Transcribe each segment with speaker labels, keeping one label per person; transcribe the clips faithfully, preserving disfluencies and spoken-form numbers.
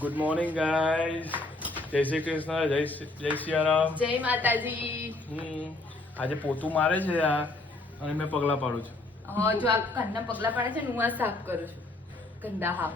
Speaker 1: Good morning guys, જય શ્રી કૃષ્ણ, જય શ્રી જય સિયારામ,
Speaker 2: જય માતાજી.
Speaker 1: હમ આજે પોતું મારે છે આ અને મેં પગલા પાડું છું.
Speaker 2: હા, જો આ કંદા પગલા પાડે છે ને હું આ સાફ કરું છું. કંદા હા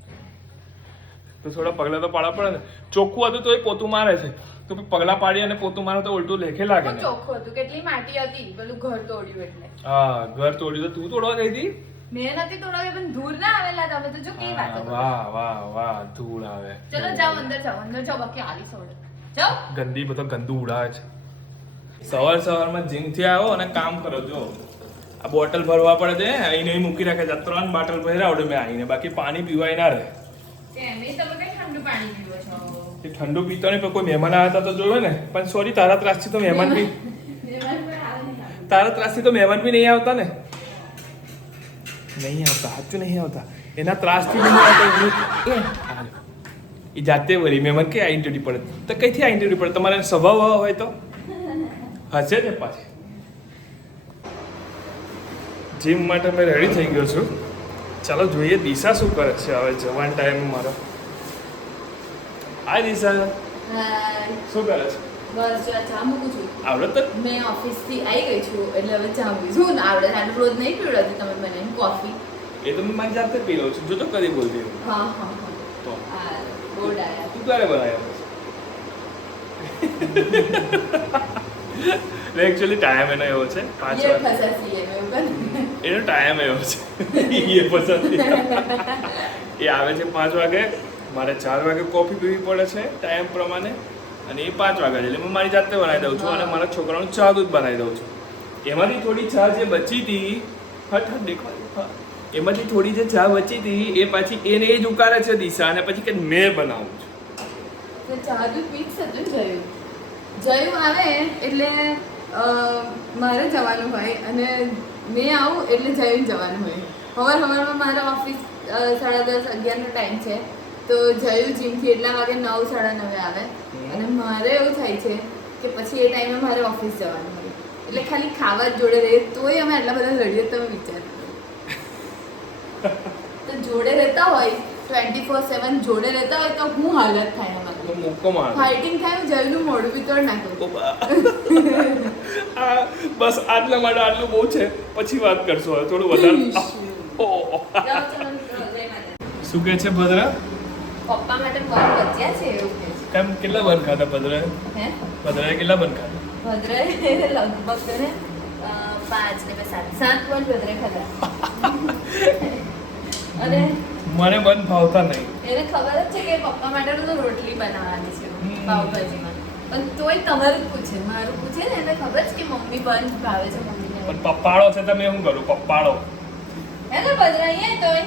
Speaker 1: તો થોડા પગલા તો પાડવા પડે ને. ચોખ્ખું હતું તો એ પોતું મારે છે, તો પગલા પાડી અને પોતું મારે તો ઉલટું લેખે લાગે ને.
Speaker 2: ચોખ્ખું હતું, કેટલી માટી હતી, પેલું ઘર તોડ્યું એટલે.
Speaker 1: હા, ઘર તોડ્યું તો તું તોડવા ગઈ હતી.
Speaker 2: મેં નથી તોડાવ્યું, પણ ધૂળ ના આવેલા તમે તો જો કેવી વાતો કરો.
Speaker 1: વાહ વાહ વાહ, ધૂળ આવે.
Speaker 2: ચલો જાઓ અંદર જાઓ, અંદર જાઓ, બાકી આલી સોડ જાઓ.
Speaker 1: ગંદી બધો ગંદુ ઉડાવે છે. સવાર સવારમાં જીમ થી આવ્યો અને કામ કરો. જો આ બોટલ ભરવા પડે છે, અહીં નહીં મૂકી રાખે છે. ત્રણ બોટલ ભર્યા આવડે મેં આવીને, બાકી પાણી પીવાય ના રહે.
Speaker 2: કેમ એ તમે કઈ ઠંડુ પાણી પીવો છો?
Speaker 1: એ ઠંડુ પીતો નહીં, પણ કોઈ મહેમાન આવ્યા હતા તો જોયો ને. પણ સોરી, તારા ત્રાસથી તો મહેમાન બી
Speaker 2: મહેમાન પણ આવે નહીં.
Speaker 1: તારા ત્રાસથી તો મહેમાન બી નહીં આવતા ને. નહીં આવતા, સાચું નહીં આવતા. એના ત્રાસથી બી નહીં આવતા. એ જાતે વળી મહેમાન કે આઈને તૂટી પડે તો કઈથી આઈને તૂટી પડે? તમારે સ્વભાવ હોય તો હશે ને. પાછી જીમ માટે મેં રેડી થઈ ગયો છું. ચાલો જોઈએ દિશા શું કરે છે હવે જવાન ટાઈમ મારો. આ દિશા
Speaker 2: હાય.
Speaker 1: શું કરે છે?
Speaker 2: બસ જો આ ચા મૂકું છું.
Speaker 1: આવડે તો
Speaker 2: મેં ઓફિસ થી આવી ગઈ છું એટલે હવે ચા મૂકી છું. ના આવડે આટલું રોજ નહીં પીવડાવતી તમે મને કોફી.
Speaker 1: એ તો મેં મારી જાતે પી લઉં છું. જો તો કદી બોલતી હોય.
Speaker 2: હા હા હા.
Speaker 1: તો
Speaker 2: આ બોર્ડ આયા.
Speaker 1: તું ક્યારે બનાવ્યો? એકચ્યુઅલી ટાઈમ એનો એવો છે પાંચ
Speaker 2: ये
Speaker 1: વાગે.
Speaker 2: फंसा सी है मैं ऊपर.
Speaker 1: એનો ટાઈમ એવો છે. એ પસંદ એ આવે છે પાંચ વાગે. મારે ચાર વાગે કોફી પીવી પડે છે ટાઈમ પ્રમાણે, અને એ પાંચ વાગે છે એટલે હું મારી જાતે બનાવી દઉં છું. અને મારા છોકરાનું ચા દૂધ બનાવી દઉં છું. એમાંથી થોડી ચા જે બચી હતી, હટ હટ દેખો, હા, એમાંથી થોડી જે ચા બચી હતી એ પાછી એને એ જ ઉકાળે છે દિશા, અને પછી કે મેં બનાવું છું.
Speaker 2: તો ચા દૂધ મિક્સ હતું ને જયું. જયું આવે એટલે અ, મારે જવાનું હોય અને મેં આવું એટલે જયું જવાનું હોય. સવાર સવારમાં મારે ઓફિસ સાડા દસ અગિયારનો ટાઈમ છે, તો જયું જીમથી એટલા વાગે નવ સાડા નવે આવે. અને મારે એવું થાય છે કે પછી એ ટાઈમે મારે ઓફિસ જવાનું હોય એટલે ખાલી ખાવા જ જોડે રહે તોય અમે આટલા બધા લડીએ. તમે વિચાર કરો. તો જોડે રહેતા હોય ટ્વેન્ટી ફોર સેવન જોડે રહેતા હોય તો હું હાલત થાય અમારી.
Speaker 1: તો મૂકો માર.
Speaker 2: ફાઇટિંગ થાય જયનું મોઢું બી તોડ નાખું.
Speaker 1: આ બસ આટલા માટે આટલું બહુ છે, પછી વાત કરશો. હવે થોડું વધારે. ઓહ. શું કહે છે ભદ્રા?
Speaker 2: પપ્પા માટે બન બચ્યા છે એવું કહે છે.
Speaker 1: કેમ કેટલા બન ખાધા ભદ્રાએ?
Speaker 2: હે
Speaker 1: ભદ્રાએ કેટલા બન ખાધા?
Speaker 2: ભદ્રાએ લગભગ કરે પાંચ ને બે સાત સાત બન ભદ્રાએ ખાધા. અને
Speaker 1: મને બન ભાવતા નહીં.
Speaker 2: એને ખબર જ છે કે પપ્પા માટે તો રોટલી બનાવવાની છે પાવભાજીમાં, પણ તોય તમારું જ પૂછે, મારું પૂછે ને એને ખબર છે કે મમ્મી બન ભાવે છે મમ્મીને.
Speaker 1: પણ પપ્પાળો છે તો મેં શું કરું? પપ્પાળો.
Speaker 2: હે ને ભદ્રા અહીંયા તોય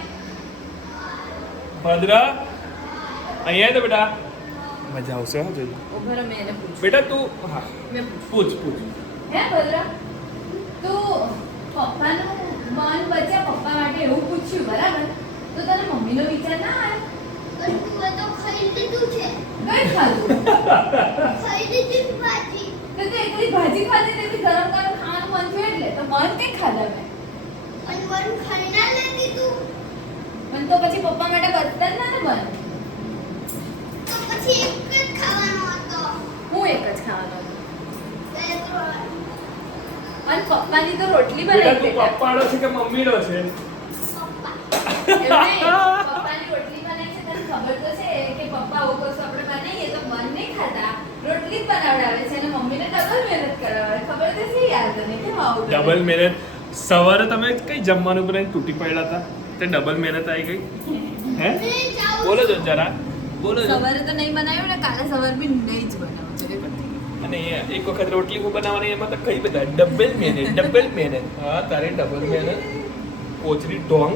Speaker 1: ભદ્રા અહીંયા તો બેટા મજા આવશે. હા જોજો
Speaker 2: ઉભા રહો, મેં એને પૂછ્યું.
Speaker 1: બેટા તું. હા
Speaker 2: મેં પૂછ્યું.
Speaker 1: પૂછ પૂછ.
Speaker 2: હે ભદ્રા તું પપ્પાનું મન બચ્યા પપ્પા માટે એવું પૂછ્યું બરાબર, તો તને મમ્મીનો વિચાર ના આવ્યો?
Speaker 3: પણ તું તો ખાઈ લીધું છે.
Speaker 2: કઈ ખાધું?
Speaker 3: ખાઈ લીધી ભાજી.
Speaker 2: તો તે એકલી ભાજી ખાધી ને એકલી ગરમ ગરમ ખાવાનું મન થયું એટલે તો મન કઈ ખાધા મેં?
Speaker 3: પણ વન ખાઈ ના લેતી તું.
Speaker 2: મન તો પછી પપ્પા માટે કરતા જ ના ને મન.
Speaker 3: તો પછી એક જ ખાવાનો હતો.
Speaker 2: હું એક જ ખાવાનો હતો.
Speaker 3: બે ત્રણ.
Speaker 2: અને પપ્પાની તો રોટલી
Speaker 1: બેટા
Speaker 2: બનાવી
Speaker 1: તું
Speaker 2: બેટા.
Speaker 1: પપ્પાળો છે કે મમ્મીનો છે?
Speaker 3: પપ્પા.
Speaker 2: એવું નહીં. પપ્પાની રોટલી બનાવી છે તને ખબર તો છે કે પપ્પા આવું કશું આપણે બનાવીએ તો મન નહીં ખાતા, રોટલી જ બનાવડાવે છે અને મમ્મીને ડબલ મહેનત કરાવે. ખબર તો છે યાર તને કેમ આવું કરે?
Speaker 1: ડબલ મહેનત. સવારે તમે કઈ જમવાનું બનાવીને તૂટી પડ્યા હતા, તે ડબલ મહેનત આવી ગઈ. હે
Speaker 3: મેં જાઉં
Speaker 1: બોલો જો જરા, બોલો જો.
Speaker 2: સવારે તો નહીં બનાવ્યું ને કાલે સવાર બી નહીં જ બનાવું છે.
Speaker 1: અને એક વખત રોટલી હું બનાવવાની, એમાં તો કઈ બધા ડબલ મહેનત, ડબલ મહેનત. હા તારે ડબલ મહેનત. કોચરી ઢોંગ.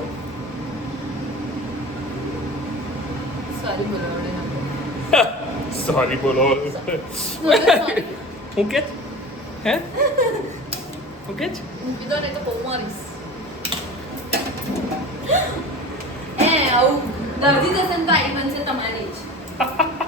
Speaker 2: સોરી બોલો આવડે ના.
Speaker 1: સોરી બોલો.
Speaker 2: સોરી.
Speaker 1: હું કે હે હું કે
Speaker 2: મૂકી દો ને તો બહુ મારીશ. એ આવું દાદી જશે ને તો આઈ બનશે તમારી જ.